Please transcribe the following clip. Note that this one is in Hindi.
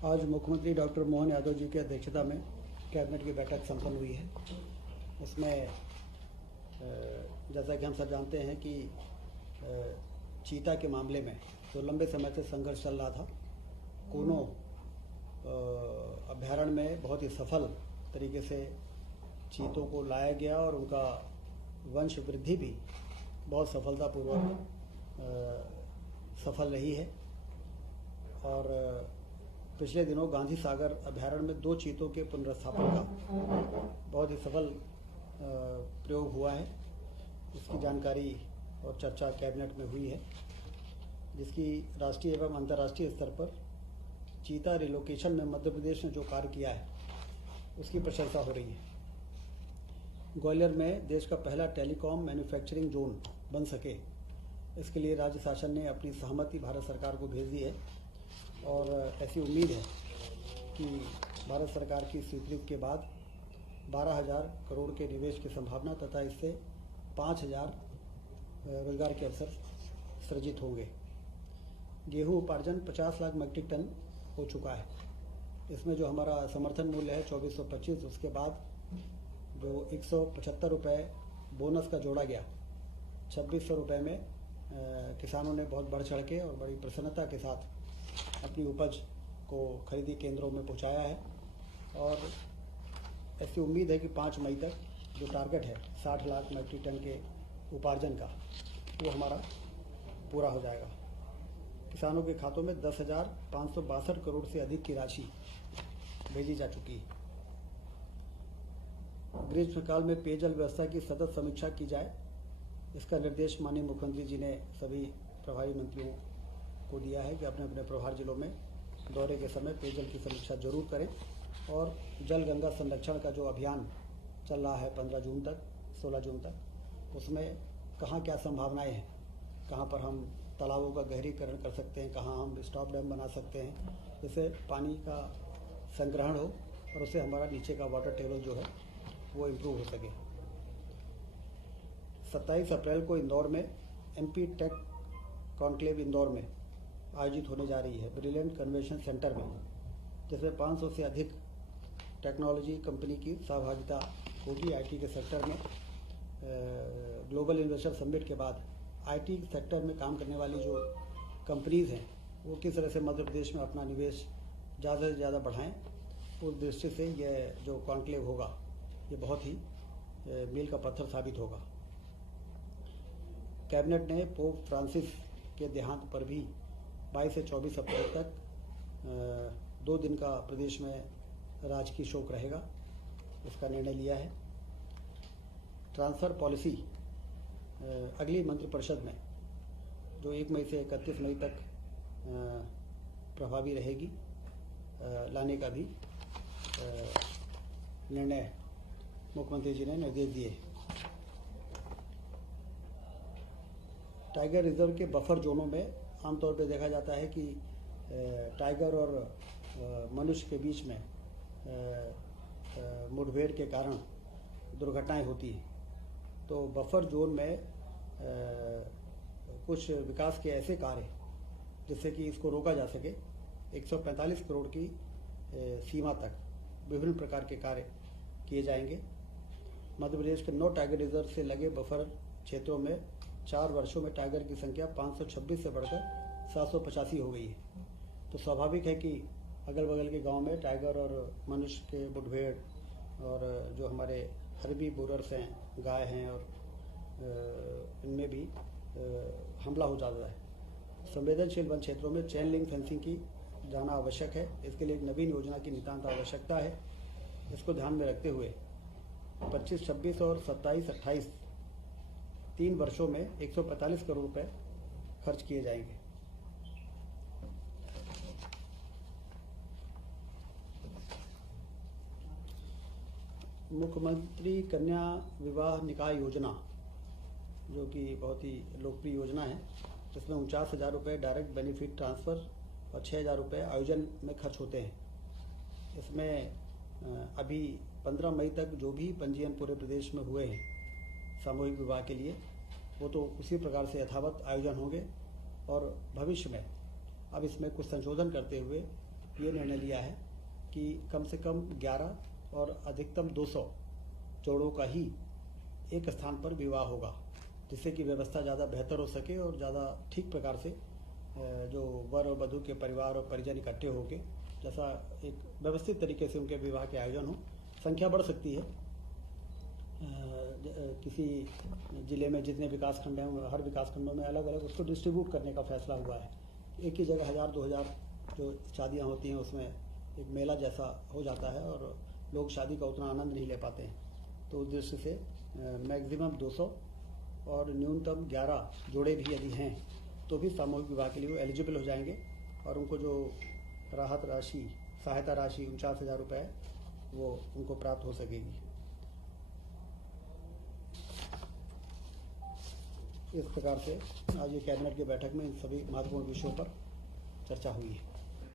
आज मुख्यमंत्री डॉक्टर मोहन यादव जी की अध्यक्षता में कैबिनेट की बैठक संपन्न हुई है। उसमें जैसा कि हम सब जानते हैं कि चीता के मामले में जो लंबे समय से संघर्ष चल रहा था, कूनो अभ्यारण्य में बहुत ही सफल तरीके से चीतों को लाया गया और उनका वंश वृद्धि भी बहुत सफलतापूर्वक सफल रही है। और पिछले दिनों गांधी सागर अभ्यारण्य में 2 चीतों के पुनर्स्थापन का बहुत ही सफल प्रयोग हुआ है। इसकी जानकारी और चर्चा कैबिनेट में हुई है, जिसकी राष्ट्रीय एवं अंतर्राष्ट्रीय स्तर पर चीता रिलोकेशन में मध्य प्रदेश ने जो कार्य किया है उसकी प्रशंसा हो रही है। ग्वालियर में देश का पहला टेलीकॉम मैन्युफैक्चरिंग जोन बन सके, इसके लिए राज्य शासन ने अपनी सहमति भारत सरकार को भेज दी है और ऐसी उम्मीद है कि भारत सरकार की स्वीकृति के बाद 12,000 करोड़ के निवेश की संभावना तथा इससे 5,000 रोजगार के अवसर सृजित होंगे। गेहूं उपार्जन 50 लाख मीट्रिक टन हो चुका है। इसमें जो हमारा समर्थन मूल्य है 2425, उसके बाद जो 175 रुपये बोनस का जोड़ा गया, 2600 रुपये में किसानों ने बहुत बढ़ चढ़ के और बड़ी प्रसन्नता के साथ अपनी उपज को खरीदी केंद्रों में पहुंचाया है। और ऐसी उम्मीद है कि 5 मई तक जो टारगेट है 60 लाख मीट्रिक टन के उपार्जन का, वो हमारा पूरा हो जाएगा। किसानों के खातों में 10,562 करोड़ से अधिक की राशि भेजी जा चुकी है। ग्रीष्मकाल में पेयजल व्यवस्था की सतत समीक्षा की जाए, इसका निर्देश माननीय मुख्यमंत्री जी ने सभी प्रभारी मंत्रियों को दिया है कि अपने अपने प्रभार जिलों में दौरे के समय पेयजल की समीक्षा जरूर करें। और जल गंगा संरक्षण का जो अभियान चल रहा है 15 जून तक 16 जून तक, उसमें कहाँ क्या संभावनाएं हैं, कहाँ पर हम तालाबों का गहरीकरण कर सकते हैं, कहाँ हम स्टॉप डैम बना सकते हैं, जिससे पानी का संग्रहण हो और उससे हमारा नीचे का वाटर टेबल जो है वो इम्प्रूव हो सके। 27 अप्रैल को इंदौर में MP टेक कॉन्क्लेव इंदौर में आयोजित होने जा रही है, ब्रिलियंट कन्वेंशन सेंटर में, जिसमें 500 से अधिक टेक्नोलॉजी कंपनी की सहभागिता होगी। IT के सेक्टर में ग्लोबल इन्वेस्टर समिट के बाद IT सेक्टर में काम करने वाली जो कंपनीज़ हैं वो किस तरह से मध्य प्रदेश में अपना निवेश ज़्यादा से ज़्यादा बढ़ाएं, उस दृष्टि से यह जो कॉन्क्लेव होगा ये बहुत ही मील का पत्थर साबित होगा। कैबिनेट ने पोप फ्रांसिस के देहांत पर भी 22 से 24 अप्रैल तक 2 दिन का प्रदेश में राजकीय शोक रहेगा, इसका निर्णय लिया है। ट्रांसफ़र पॉलिसी अगली मंत्रिपरिषद में जो 1 मई से 31 मई तक प्रभावी रहेगी, लाने का भी निर्णय मुख्यमंत्री जी ने निर्देश दिए। टाइगर रिजर्व के बफर जोनों में आमतौर पर देखा जाता है कि टाइगर और मनुष्य के बीच में मुठभेड़ के कारण दुर्घटनाएं होती हैं। तो बफर जोन में कुछ विकास के ऐसे कार्य जिससे कि इसको रोका जा सके, 145 करोड़ की सीमा तक विभिन्न प्रकार के कार्य किए जाएंगे। मध्य प्रदेश के 9 टाइगर रिजर्व से लगे बफर क्षेत्रों में 4 वर्षों में टाइगर की संख्या 526 से बढ़कर 785 हो गई है। तो स्वाभाविक है कि अगल बगल के गांव में टाइगर और मनुष्य के मुठभेड़ और जो हमारे हर्बी बोरर्स हैं, गाय हैं, और इनमें भी हमला हो जाता है। संवेदनशील वन क्षेत्रों में चेन लिंक फेंसिंग की जाना आवश्यक है। इसके लिए एक नवीन योजना की नितांत आवश्यकता है। इसको ध्यान में रखते हुए 25, 26 और 27, 28 3 वर्षों में 145 करोड़ रुपए खर्च किए जाएंगे। मुख्यमंत्री कन्या विवाह निकाह योजना, जो कि बहुत ही लोकप्रिय योजना है, इसमें 49,000 रुपये डायरेक्ट बेनिफिट ट्रांसफ़र और 6,000 रुपये आयोजन में खर्च होते हैं। इसमें अभी 15 मई तक जो भी पंजीयन पूरे प्रदेश में हुए हैं सामूहिक विवाह के लिए, वो तो उसी प्रकार से यथावत आयोजन होंगे। और भविष्य में अब इसमें कुछ संशोधन करते हुए ये निर्णय लिया है कि कम से कम 11 और अधिकतम 200 जोड़ों का ही एक स्थान पर विवाह होगा, जिससे कि व्यवस्था ज़्यादा बेहतर हो सके और ज़्यादा ठीक प्रकार से जो वर और वधू के परिवार और परिजन इकट्ठे होके जैसा एक व्यवस्थित तरीके से उनके विवाह के आयोजन हो। संख्या बढ़ सकती है, किसी जिले में जितने विकास खंड हैं हर विकास खंडों में अलग अलग उसको डिस्ट्रीब्यूट करने का फैसला हुआ है। एक ही जगह 1000-2000 जो शादियां होती हैं उसमें एक मेला जैसा हो जाता है और लोग शादी का उतना आनंद नहीं ले पाते हैं। तो उस दृष्टि से मैक्सिमम 200 और न्यूनतम 11 जोड़े भी यदि हैं तो भी सामूहिक विवाह के लिए वो एलिजिबल हो जाएंगे और उनको जो राहत राशि, सहायता राशि 49,000 रुपये वो उनको प्राप्त हो सकेगी। इस प्रकार से आज ये कैबिनेट की बैठक में इन सभी महत्वपूर्ण विषयों पर चर्चा हुई है।